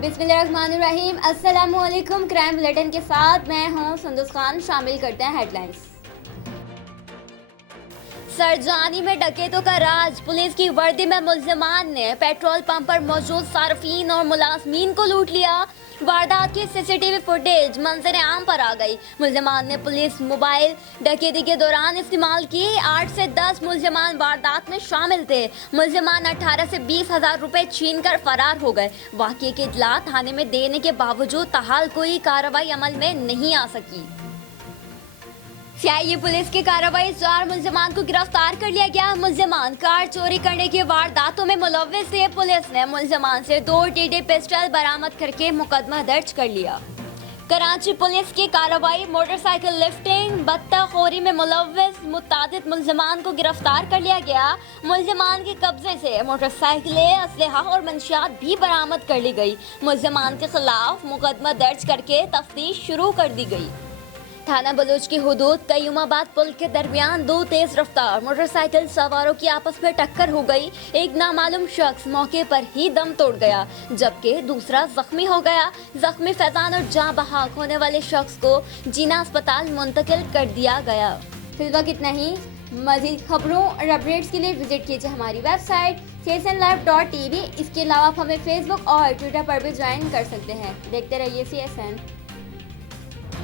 बिस्मिल्लाहिर्रहमानिर्रहीम। अस्सलाम वालेकुम। क्राइम बुलेटिन के साथ मैं हूं सुंदस खान। शामिल करते हैं हेडलाइंस। सरजानी में डकैतों का राज। पुलिस की वर्दी में मुल्जिमान ने पेट्रोल पंप पर मौजूद सार्फिन और मुलाजमीन को लूट लिया। वारदात की सीसीटीवी फुटेज मंजर आम पर आ गई। मुल्जिमान ने पुलिस मोबाइल डकैती के दौरान इस्तेमाल की। 8 से 10 मुल्जिमान वारदात में शामिल थे। मुल्जिमान 18 से 20 हजार रुपए छीन कर फरार हो गए। वाक़ये की इत्तला थाने में देने के बावजूद ताहाल कोई कार्रवाई अमल में नहीं आ सकी। सीआईए पुलिस की कार्रवाई, 4 मुल्जिमान को गिरफ्तार कर लिया गया। मुल्जिमान कार चोरी करने की वारदातों में मुलव्विस थे। पुलिस ने मुल्जिमान से 2 टीडी पिस्टल बरामद करके मुकदमा दर्ज कर लिया। कराची पुलिस की कार्रवाई, मोटरसाइकिल लिफ्टिंग बत्ताखोरी में मुलव्विस मुतादिद मुल्जिमान को गिरफ्तार कर लिया गया। मुल्जिमान के कब्जे से मोटरसाइकिलें, असलहा और मंशियात भी बरामद कर ली गई। मुल्जिमान के खिलाफ मुकदमा दर्ज करके तफ्तीश शुरू कर दी गई। थाना बलूच की हुदूद कयूमाबाद पुल के दरमियान 2 तेज रफ्तार मोटरसाइकिल सवारों की आपस में टक्कर हो गई। एक नामालूम शख्स मौके पर ही दम तोड़ गया, जबकि दूसरा जख्मी हो गया। जख्मी फैजान और जाँ बहाक होने वाले शख्स को जीना अस्पताल मुंतकिल कर दिया गया। फिल वक्त इतना ही। मज़ीद खबरों और अपडेट्स के लिए विजिट कीजिए हमारी वेबसाइट csnlive.tv। इसके अलावा आप हमें फेसबुक और ट्विटर पर भी ज्वाइन कर सकते हैं। देखते रहिए CSN।